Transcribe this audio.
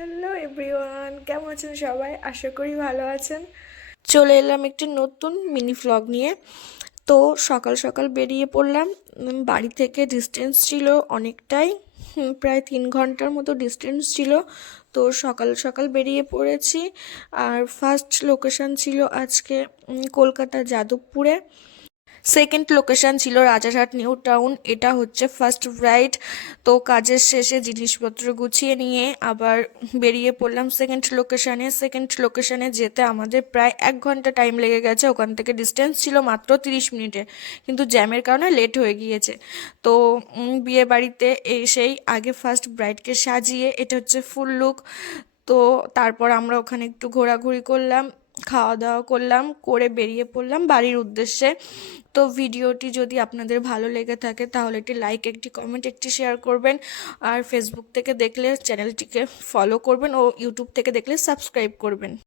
Hello everyone, কেমন আছেন সবাই? আশা করি ভালো আছেন। চলে এলাম একটি নতুন মিনি ভ্লগ নিয়ে। তো সকাল সকাল বেরিয়ে পড়লাম। বাড়ি থেকে ডিস্টেন্স ছিল অনেকটাই, প্রায় 3 ঘন্টার মতো ডিস্টেন্স ছিল। তো সকাল সকাল বেরিয়ে পড়েছি। আর ফার্স্ট লোকেশন ছিল আজকে কলকাতা যাদবপুরে। সেকেন্ড লোকেশন ছিল রাজারহাট নিউ টাউন। এটা হচ্ছে ফার্স্ট রাইড। তো কাজের শেষে জিনিসপত্র গুছিয়ে নিয়ে আবার বেরিয়ে পড়লাম সেকেন্ড লোকেশনে যেতে আমাদের প্রায় 1 ঘন্টা টাইম লেগে গেছে। ওখান থেকে ডিস্টেন্স ছিল মাত্র 30 মিনিটে, কিন্তু জ্যামের কারণে লেট হয়ে গিয়েছে। তো বিয়ে বাড়িতে এসেই আগে ফার্স্ট ব্রাইডকে সাজিয়ে, এটা হচ্ছে ফুল লুক। তো তারপর আমরা ওখানে একটু ঘোরাঘুরি করলাম, খাওয়া দাওয়া করলাম, করে বেরিয়ে পড়লাম বাড়ির উদ্দেশ্যে। তো ভিডিওটি যদি আপনাদের ভালো লেগে থাকে তাহলে একটি লাইক, একটি কমেন্ট, একটি শেয়ার করবেন। আর ফেসবুক থেকে দেখলে চ্যানেলটিকে ফলো করবেন ও ইউটিউব থেকে দেখলে সাবস্ক্রাইব করবেন।